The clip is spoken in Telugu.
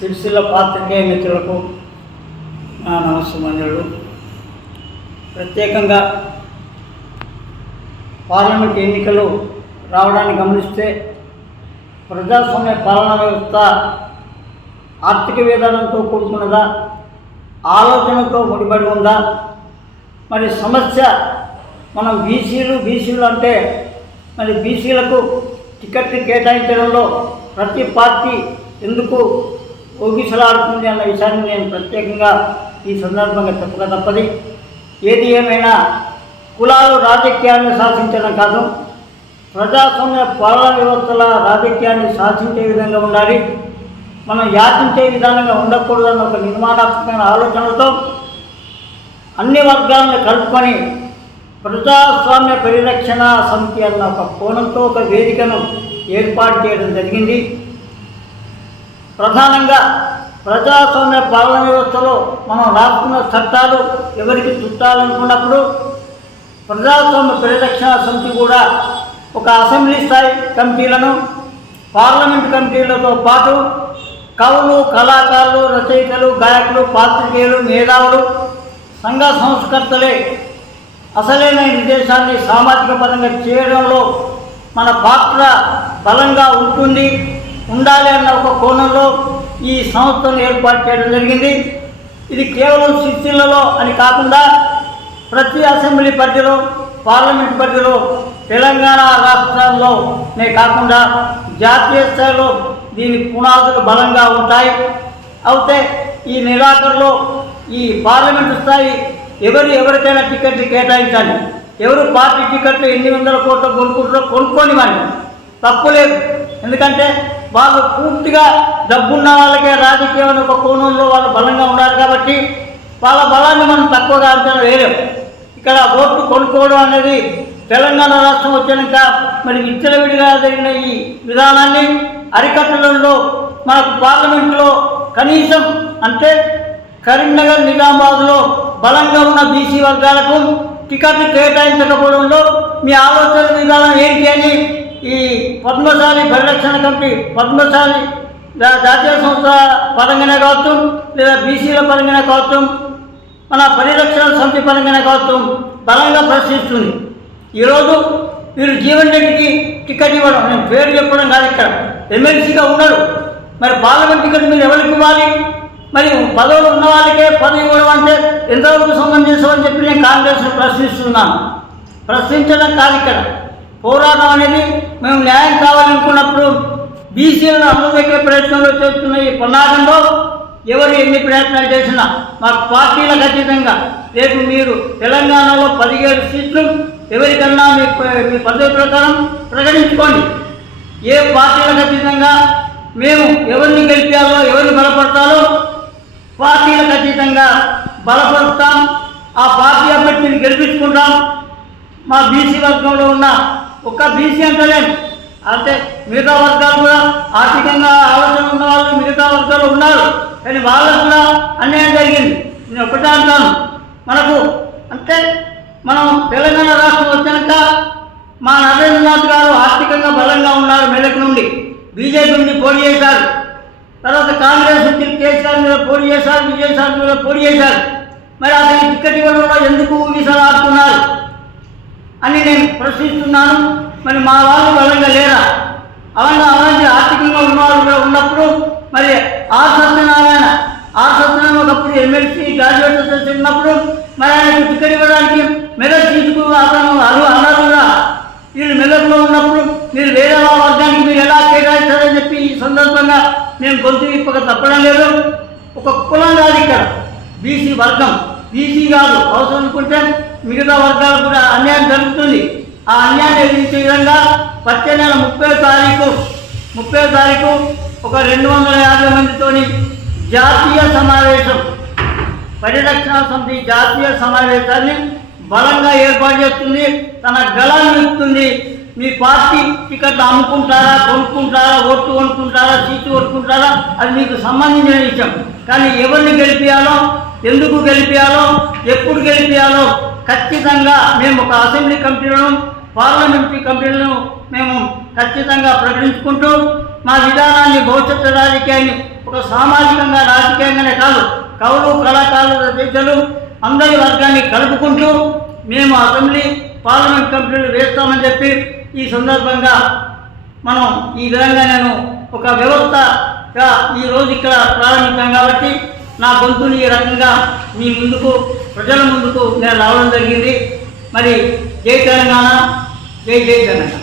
సిరిసిల్ల పాత్రికేయ మిత్రులకు నా నమస్సుమంజులు ప్రత్యేకంగా పార్లమెంట్ ఎన్నికలు రావడాన్ని గమనిస్తే ప్రజాస్వామ్య పాలనా వ్యవస్థ ఆర్థిక విధానంతో కూడుకున్నదా ఆలోచనతో ముడిపడి ఉందా? మరి సమస్య మనం బీసీలు బీసీలు అంటే మరి బీసీలకు టికెట్ కేటాయించడంలో ప్రతి పార్టీ ఎందుకు ఊగిసలాడుతుంది అన్న విషయాన్ని నేను ప్రత్యేకంగా ఈ సందర్భంగా చెప్పక తప్పది. ఏది ఏమైనా కులాలు రాజకీయాన్ని శాసించడం కాదు ప్రజాస్వామ్య పాలన వ్యవస్థల రాజకీయాన్ని శాసించే విధంగా ఉండాలి. మనం యాచించే విధానంగా ఉండకూడదన్న ఒక నిర్మాణాత్మకమైన ఆలోచనలతో అన్ని వర్గాలను కలుపుకొని ప్రజాస్వామ్య పరిరక్షణ సమితి అన్న ఒక కోణంతో ఒక వేదికను ఏర్పాటు చేయడం జరిగింది. ప్రధానంగా ప్రజాస్వామ్య పాలన వ్యవస్థలో మనం రాసుకున్న చట్టాలు ఎవరికి చుట్టాలనుకున్నప్పుడు ప్రజాస్వామ్య పరిరక్షణ సమితి కూడా ఒక అసెంబ్లీ స్థాయి కమిటీలను పార్లమెంట్ కమిటీలతో పాటు కవులు కళాకారులు రచయితలు గాయకులు పాత్రికేయులు మేధావులు సంఘ సంస్కర్తలే అసలైన నిర్దేశాన్ని సామాజిక పరంగా చేయడంలో మన పాత్ర బలంగా ఉంటుంది. ఉండాలి అన్న ఒక కోణంలో ఈ సంస్థను ఏర్పాటు చేయడం జరిగింది. ఇది కేవలం సిరిసిల్లలో అని కాకుండా ప్రతి అసెంబ్లీ పరిధిలో పార్లమెంట్ పరిధిలో తెలంగాణ రాష్ట్రాల్లోనే కాకుండా జాతీయ స్థాయిలో దీని పునాదులు బలంగా ఉంటాయి. అయితే ఈ నెలాఖరులో ఈ పార్లమెంటు స్థాయి ఎవరు ఎవరికైనా టికెట్లు కేటాయించాలి? ఎవరు పార్టీ టికెట్లు ఎన్ని వందల కోట్లు కొనుక్కుంటారో కొనుక్కొని మరి తప్పు లేదు. ఎందుకంటే వాళ్ళు పూర్తిగా డబ్బున్న వాళ్ళకే రాజకీయం అనే ఒక కోణంలో వాళ్ళు బలంగా ఉన్నారు కాబట్టి వాళ్ళ బలాన్ని మనం తక్కువగా అంచనా వేయలేం ఇక్కడ ఓట్లు కొనుక్కోవడం అనేది తెలంగాణ రాష్ట్రం వచ్చినాక మరి విచ్చలవిడిగా జరిగిన ఈ విధానాన్ని అరికట్టడంలో మనకు పార్లమెంటులో కనీసం అంటే కరీంనగర్ నిజామాబాద్లో బలంగా ఉన్న బీసీ వర్గాలకు టికెట్ కేటాయించకపోవడంలో మీ ఆలోచన విధానం ఏంటి అని ఈ పద్మశాలి పరిరక్షణ కమిటీ పద్మశాలి జాతీయ సంస్థ పరంగానే కావచ్చు లేదా బీసీల పరంగానే కావచ్చు మన పరిరక్షణ సమితి పరంగానే కావచ్చు బలంగా ప్రశ్నిస్తుంది. ఈరోజు వీరు జీవన్ రెడ్డికి టికెట్ ఇవ్వడం నేను పేరు చెప్పడం కాదు ఇక్కడ. ఎమ్మెల్సీగా ఉన్నాడు మరి పార్లమెంట్ టికెట్ మీరు ఎవరికి ఇవ్వాలి? మరి పదవులు ఉన్న వాళ్ళకే పదవి ఇవ్వడం అంటే ఎంతవరకు సంబంధించమని చెప్పి నేను కాంగ్రెస్ ప్రశ్నిస్తున్నాను. ప్రశ్నించడం కాదు ఇక్కడ. పోరాటం అనేది మేము న్యాయం కావాలనుకున్నప్పుడు బీసీలను అందరికీ ప్రయత్నంలో చేస్తున్న ఈ ప్రమాదంలో ఎవరు ఎన్ని ప్రయత్నాలు చేసినా మాకు పార్టీల ఖచ్చితంగా రేపు మీరు తెలంగాణలో పదిహేడు సీట్లు ఎవరికన్నా మీ మీ పద్ధతి ప్రకారం ప్రకటించుకోండి. ఏ పార్టీల ఖచ్చితంగా మేము ఎవరిని గెలిపాలో ఎవరిని బలపడతాలో పార్టీల ఖచ్చితంగా బలపరుస్తాం. ఆ పార్టీ అభ్యర్థిని గెలిపించుకుంటాం. మా బీసీ వర్గంలో ఉన్న ఒక్క బీసీ అంటలేం అంటే మిగతా వర్గాలు కూడా ఆర్థికంగా ఆలోచన ఉన్న వాళ్ళు మిగతా వర్గాలు ఉన్నారు. కానీ వాళ్ళకు కూడా అన్యాయం జరిగింది. నేను ఒకటే అంటాను. మనకు అంటే మనం తెలంగాణ రాష్ట్రం వచ్చాక మా నరేంద్రనాథ్ గారు ఆర్థికంగా బలంగా ఉన్నారు మెదక్ నుండి. బీజేపీ నుండి పోటీ చేశారు. తర్వాత కాంగ్రెస్ నుంచి కేసీఆర్ మీద పోటీ చేశారు విజయసాయి మీద పోటీ చేశారు. మరి అతని టికెట్ ఇవ్వడంలో ఎందుకు ఊగిసలాడుతున్నారు అని నేను ప్రశ్నిస్తున్నాను. మరి మా వాళ్ళు బలంగా లేరా? అలాగే అలాంటి ఆర్థికంగా ఉన్నవాళ్ళు ఉన్నప్పుడు మరి ఆ సత్యనారాయణ ఆ సత్యనారాయణ ఒకప్పుడు ఎమ్మెల్సీ గ్రాడ్యుయేట్ ఉన్నప్పుడు మరి ఆయన టికెట్ ఇవ్వడానికి మెదక్ తీసుకు అతను అరు అన్నారు కూడా. వీళ్ళు మెదక్లో ఉన్నప్పుడు మీరు వేరే వాళ్ళ వర్గానికి మీరు ఎలా కేటాయిస్తారని చెప్పి ఈ సందర్భంగా మేము గొంతు ఇప్పక తప్పడం లేదు. ఒక కులం కాదు ఇక్కడ బీసీ వర్గం బీసీ కాదు అవసరం అనుకుంటే మిగతా వర్గాలు కూడా అన్యాయం జరుగుతుంది. ఆ అన్యాయాన్ని ఎదిరించే విధంగా వచ్చే నెల ముప్పై తారీఖు ముప్పై తారీఖు ఒక రెండు వందల యాభై మందితోని జాతీయ సమావేశం పరిరక్షణ సమితి జాతీయ సమావేశాన్ని బలంగా ఏర్పాటు చేస్తుంది. తన గళాన్ని ఇస్తుంది మీ పార్టీ టికెట్లు అమ్ముకుంటారా కొనుక్కుంటారా ఓట్లు కొనుక్కుంటారా సీటు కొనుక్కుంటారా అది మీకు సంబంధించిన విషయం. కానీ ఎవరిని గెలిపించాలో ఎందుకు గెలిపించాలో ఎప్పుడు గెలిపించాలో ఖచ్చితంగా మేము ఒక అసెంబ్లీ కమిటీలను పార్లమెంటరీ కమిటీలను మేము ఖచ్చితంగా ప్రకటించుకుంటూ మా విధానాన్ని భవిష్యత్తు రాజకీయాన్ని ఒక సామాజికంగా రాజకీయంగానే కాదు కవులు కళాకారులు రచయితలు అందరి వర్గాన్ని కలుపుకుంటూ మేము అసెంబ్లీ పార్లమెంట్ కంపెనీలు వేస్తామని చెప్పి ఈ సందర్భంగా మనం ఈ విధంగా నేను ఒక వ్యవస్థగా ఈ రోజు ఇక్కడ ప్రారంభించాం కాబట్టి నా గొంతుని ఈ రకంగా మీ ముందుకు ప్రజల ముందుకు నేను రావడం జరిగింది. మరి జై తెలంగాణ జై జై తెలంగాణ